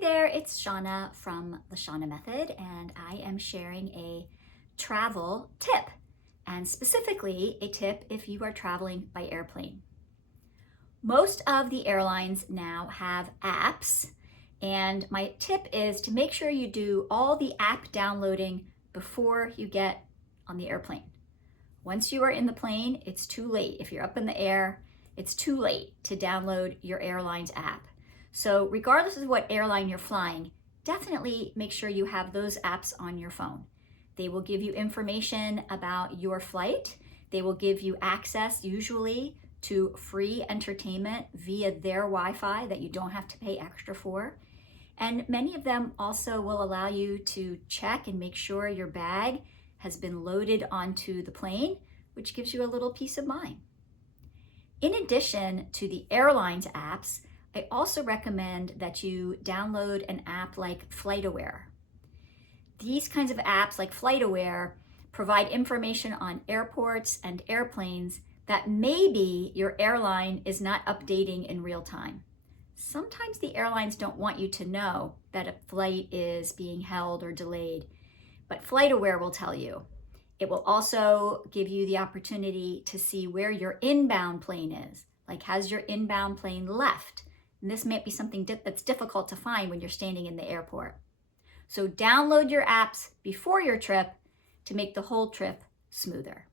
Hey there, it's Shauna from the Shauna Method, and I am sharing a travel tip, and specifically a tip if you are traveling by airplane. Most of the airlines now have apps, and my tip is to make sure you do all the app downloading before you get on the airplane. Once you are in the plane, it's too late. If you're up in the air, it's too late to download your airline's app. So regardless of what airline you're flying, definitely make sure you have those apps on your phone. They will give you information about your flight. They will give you access usually to free entertainment via their Wi-Fi that you don't have to pay extra for. And many of them also will allow you to check and make sure your bag has been loaded onto the plane, which gives you a little peace of mind. In addition to the airline's apps, I also recommend that you download an app like FlightAware. These kinds of apps like FlightAware provide information on airports and airplanes that maybe your airline is not updating in real time. Sometimes the airlines don't want you to know that a flight is being held or delayed, but FlightAware will tell you. It will also give you the opportunity to see where your inbound plane is, like has your inbound plane left? And this might be something that's difficult to find when you're standing in the airport. So download your apps before your trip to make the whole trip smoother.